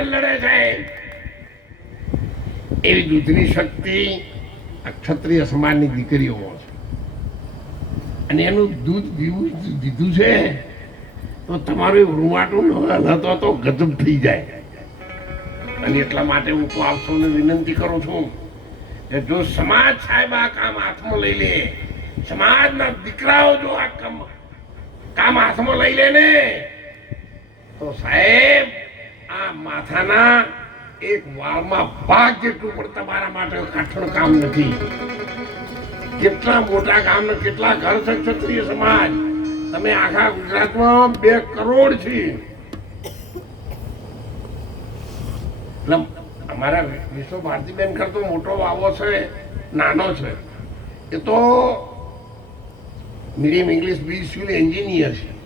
લડે છે. એવી દૂધની શક્તિ ક્ષત્રિય સમાજની દીકરીઓમાં છે. અને એનું દૂધ પીવું દીધું છે, તો તમારું રૂવાટું હતો તો ગજબ થઈ જાય. અને એટલા માટે હું તો આપ વિનંતી કરું છું કે જો સમાજ સાહેબ આ કામ હાથમાં લઈ લે, સમાજના દીકરાઓ જો આ કામ કામ હાથમાં લઈ લે ને, તો સાહેબ માથાના એક વાળમાં ભાગ જેટલું પણ તમારા માટે કાઠણ કામ નથી. કેટલા મોટા ગામના કેટલા ઘર છે ક્ષત્રિય સમાજ? તમે આખા ગુજરાતમાં બે કરોડ છે. અમારા વિશ્વ ભારતીબેન કરતો મોટો વાવો છે, નાનો છે. એ તો મીડિયમ ઇંગ્લિશ બી સિવિલ એન્જિનિયર છે.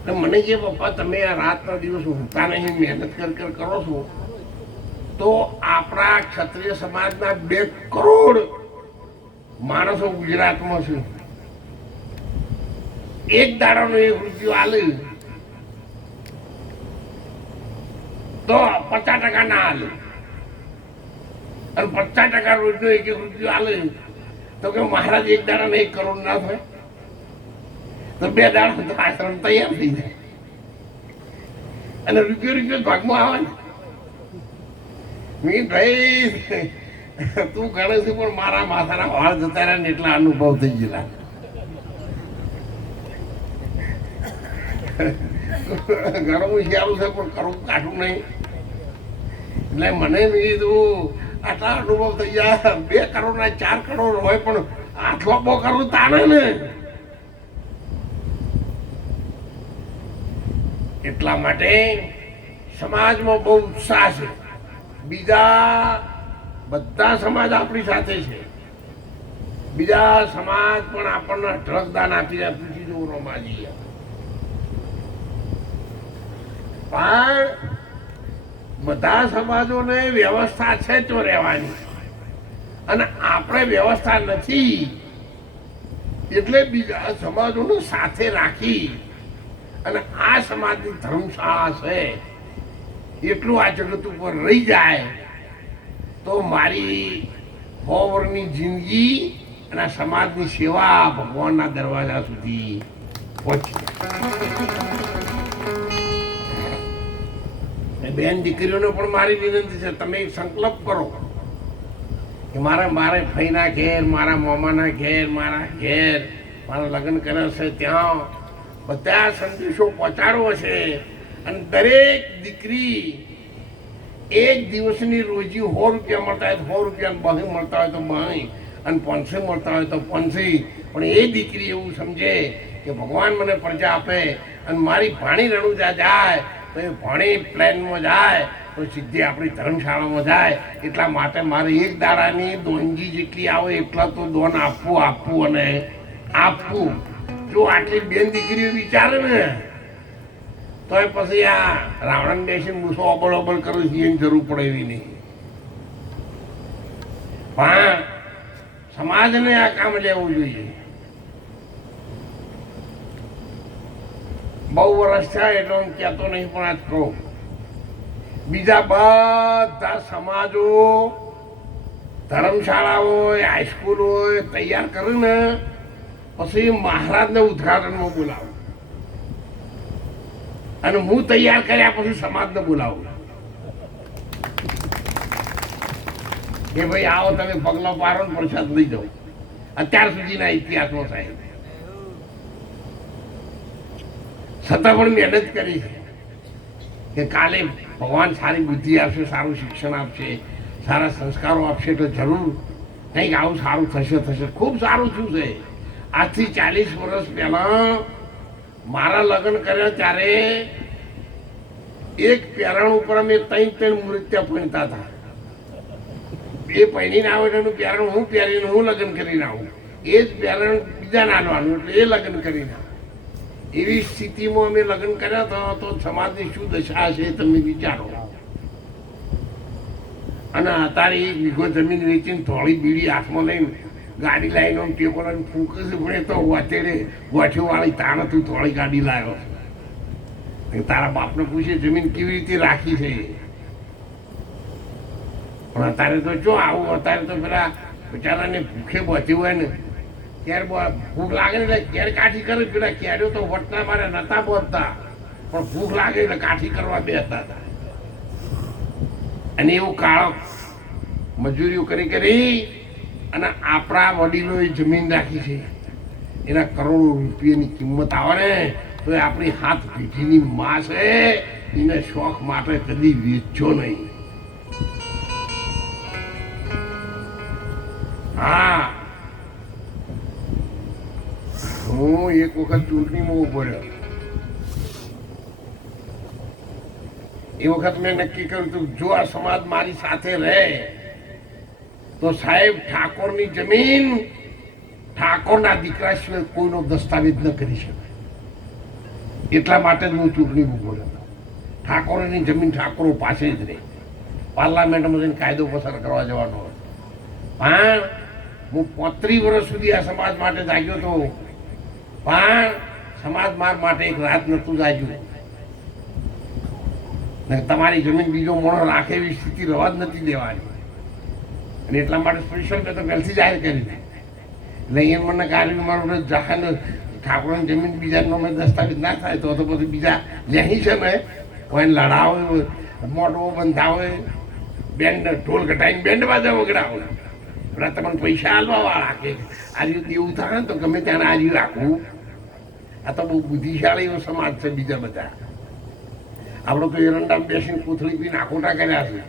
એટલે મને જે પપ્પા, તમે આ રાતના દિવસ ઊંઘતા નહીં, મહેનત કર કર કરો છો. તો આપણા ક્ષત્રિય સમાજના બે કરોડ માણસો ગુજરાતમાં છે. એક દાડાનો એક રૂપિયો આલે. તો પચાસ ટકા ના આલે. અને પચાસ ટકા રોજનો એક એક રૂપિયો આલે. તો કે, મહારાજ, એક દાડાને એક કરોડ ના થાય. બે દાડા આશ્રમ તૈયાર થઈ જાય. અને રૂપિયો રૂપિયો ભાગમાં આવે ને. મેં ભાઈ, તું ગણે છે પણ મારા માથાના વાળ જતા રહ્યા ને એટલા અનુભવ થઈ ગયેલા. ઘણું હોશિયારું છે પણ કરવું કાઢું નહીં. એટલે મને કીધું, આટલા અનુભવ થઈ ગયા. બે કરોડ ના ચાર કરોડ હોય પણ આટલો બહુ કરવું તાને ને. એટલા માટે સમાજમાં બહુ ઉત્સાહ છે. બીજા બધા સમાજ આપણી સાથે છે. બીજા સમાજ પણ આપણને ઢળકદાન આપી આપ્યું છે જો રમાજી. પણ બધા સમાજોને વ્યવસ્થા છે તો રહેવાની. અને આપણે વ્યવસ્થા નથી. એટલે બીજા સમાજોને સાથે રાખી અને આ સમાજની ધર્મશાળા છે, એટલું આ જગત ઉપર રહી જાય, તો મારી ફોવરની જિંદગી અને સમાજની સેવા ભગવાનના દરવાજા સુધી પહોંચી બેન દીકરીઓને પણ મારી વિનંતી છે, તમે સંકલ્પ કરો કે મારા મારે ફઈના ઘેર, મારા મામાના ઘેર, મારા ઘેર, મારા લગ્ન કર્યા છે ત્યાં બધા સંદેશો પહોંચાડવો છે અને દરેક દીકરી એક દિવસની રોજી સો રૂપિયા મળતા હોય તો સો રૂપિયા બહી મળતા હોય તો બહી અને પંચે મળતા હોય તો પાંચસી. પણ એ દીકરી એવું સમજે કે ભગવાન મને પ્રજા આપે અને મારી ભાણી રણુજા જાય, તો એ ભાણી પ્લેનમાં જાય, તો સીધી આપણી ધર્મશાળામાં જાય. એટલા માટે મારે એક દાડાની દોનજી જેટલી આવે એટલા તો દોન આપવું આપવું અને આપવું જો આટલી બેન દીકરીઓ વિચારે ને તો પછી આ રાવણ દેશી મૂસો અબળ અબળ કરે છે, એની જરૂર પડે એવી નહીં. પણ સમાજને આ કામ લેવું જોઈએ. બહુ વર્ષ થયા એટલે હું કહેતો નહીં, પણ આજ કહું. બીજા બધા સમાજો ધર્મશાળા હોય, હાઈસ્કૂલ હોય, તૈયાર કરીને પછી મહારાજને ઉદઘાટનમાં બોલાવું. અને હું તૈયાર કર્યા પછી સમાજને બોલાવું. કે ભાઈ, આવો તમે પગલો પારો ને પ્રસાદ લઈ જાઓ. અત્યાર સુધીના ઇતિહાસમાં સાહેબ. છતાં પણ મહેનત કરી કે કાલે ભગવાન સારી બુદ્ધિ આપશે, સારું શિક્ષણ આપશે, સારા સંસ્કારો આપશે, તો જરૂર. કંઈક આવું સારું થશે થશે. ખૂબ સારું થયું છે. આજથી ચાલીસ વર્ષ પહેલા મારા લગ્ન કર્યા ત્યારે એક પેરણ ઉપર અમે ત્રણ ત્રણ નૃત્ય ભણતા હતા. એ પહેરીને આવે એનું પેરણ હું પહેરીને હું લગ્ન કરીને આવું. એ જ પેરણ બીજા નાનવાનું એટલે એ લગ્ન કરીને એવી સ્થિતિમાં અમે લગ્ન કર્યા હતા તો સમાજની શું દશા એ તમે વિચારો. અને અત્યારે એક વીઘો જમીન વેચીને થોડી બીડી હાથમાં લઈને ગાડી આમ ટેકો લાવીને ફૂંકે છે તો વાતેડે ગોઠી વાળી તાણ થોડી ગાડી લાવ્યો તારા બાપને પૂછે, જમીન કેવી રીતે રાખી છે? પણ અત્યારે તો જો આવું, અત્યારે તો પેલા બિચારાને ભૂખે બધી હોય ને ક્યારે ભૂખ લાગે એટલે ક્યારે કાઠી કરે? પેલા ક્યારે તો વટના મારે નતા બોલતા પણ ભૂખ લાગે એટલે કાઠી કરવા બેસતા હતા. અને એવું કાળો મજૂરીઓ કરી કરી અને આપણા વડીલોએ જમીન રાખી છે. એના કરોડો રૂપિયાની કિંમત આવે ને તો એ આપણી હાથ પીઠીની માં છે. એને શોખ માટે કદી વેચજો નહીં. હા. હું એક વખત ચૂંટણીમાં ઊભો રહ્યો. એ વખત મેં નક્કી કર્યું હતું જો આ સમાજ મારી સાથે રહે તો સાહેબ, ઠાકોરની જમીન ઠાકોરના દીકરા સિવાય કોઈનો દસ્તાવેજ ન કરી શકે એટલા માટે જ હું ચૂંટણી ઊભો રહ્યો ઠાકોરની જમીન ઠાકોરો પાસે જ રહે. પાર્લામેન્ટમાં જઈને કાયદો પસાર કરવા જવાનો હતો પણ હું પોત્રીસ વર્ષ સુધી આ સમાજ માટે જાગ્યો હતો પણ સમાજ માર માટે એક રાત નહોતું જાગ્યું. તમારી જમીન બીજો મોણો રાખે એવી સ્થિતિ રવા જ નથી દેવાની. અને એટલા માટે સ્પેશિયલ મેં તો પહેલથી જાહેર કરી હતી એટલે અહીંયા મને કાર્ય મારું જાહેર ઠાકોરની જમીન બીજા નામે દસ્તાવેજ ના થાય તો તો પછી બીજા લેહી છે ને કોઈ લડાવે મોટો બંધાવે બેન્ડ, ઢોલ ઘટાઈને બેન્ડ બાજા વગડાવે. પેલા તમને પૈસા આલવા વાળા કે આજે એવું થાય ને તો ગમે ત્યાં આજે રાખવું આ તો બહુ બુદ્ધિશાળી એવો સમાજ છે બીજા બધા. આપણો તો એરંડામ બેસીને કોથળી પીને આખોટા કર્યા છે.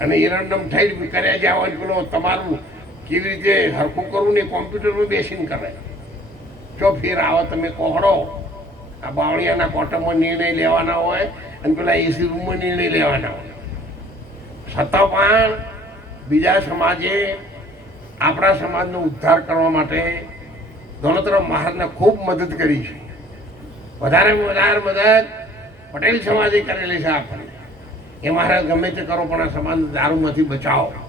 અને એરંડમ થઈ કર્યા હોય પેલો તમારું કેવી રીતે હરખું કરવું ને કોમ્પ્યુટરમાં બેસીને કરે. જો ફેર આવો, તમે કોહડો આ બાવળિયાના કોટમમાં નિર્ણય લેવાના હોય અને પેલા એસી રૂમમાં નિર્ણય લેવાના હોય. છતાં પણ બીજા સમાજે આપણા સમાજનો ઉદ્ધાર કરવા માટે ગણતરા મહારાજને ખૂબ મદદ કરી છે. વધારે વધારે મદદ પટેલ સમાજે કરેલી છે આપણને એ મહારાજ ગમે તે કરો પણ આ સમાજ દારૂમાંથી બચાવો.